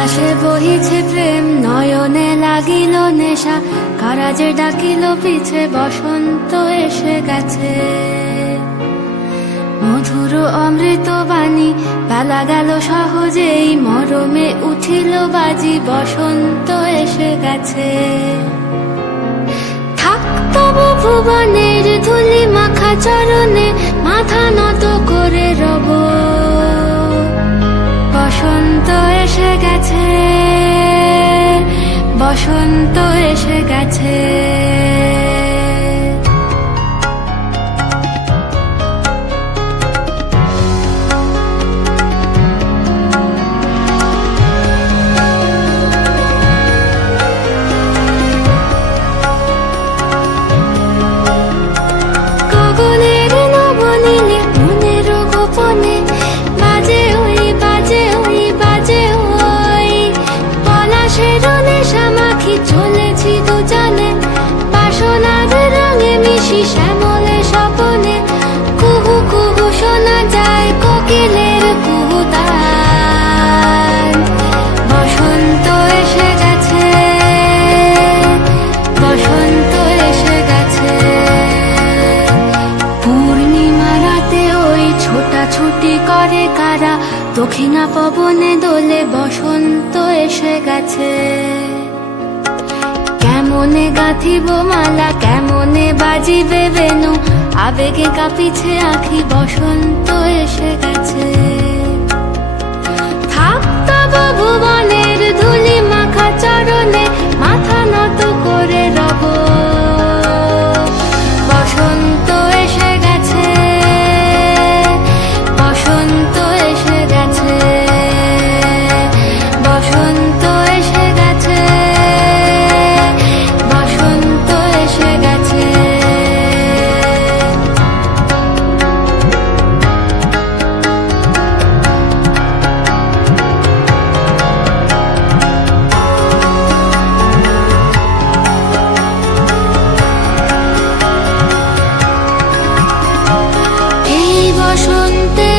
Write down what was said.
বাতাসে বহিছে প্রেম, নয়নে লাগিল নেশা, কারাজে ডাকিল পিছে, বসন্ত এসে গেছে। মধুর অমৃত বাণী, বেলা গেল সহজেই, মরমে উঠিল বাজি, বসন্ত এসে গেছে। থাক তবু ভুবনের ধুলি মাখা চরণে, মাথা নত করে রব। বসন্ত এসে গেছে, বসন্ত এসে গেছে। গগনের নবনীলে মনের গোপনে, বাজে ওই বাজে ওই বাজে ওই, পলাশের নেশা মাখি চলেছি দুজনে, বাসনার রঙে মিশি শ্যামলে স্বপনে। কুহু কুহু শোনা যায় কোকিলের কুহুতান। বসন্ত এসে গেছে, বসন্ত এসে গেছে। পূর্ণিমা রাতে ওই ছোটাছুটি করে কারা, দক্ষিণা পবনে দোলে, বসন্ত এসে গেছে। কেমনে গাঁথিব মালা, কেমনে বাজিবে বেনু, আবেগে কাঁপিছে আখি, বসন্ত এসে গেছে। থাক তবু ভুবনের ধুলি মাখা চরণে, মাথা নত করে রব। বসন্ত এসে গেছে, বসন্ত এসে গেছে, বসন্ত এসে গেছে, বসন্ত এসে গেছে। এই বসন্তে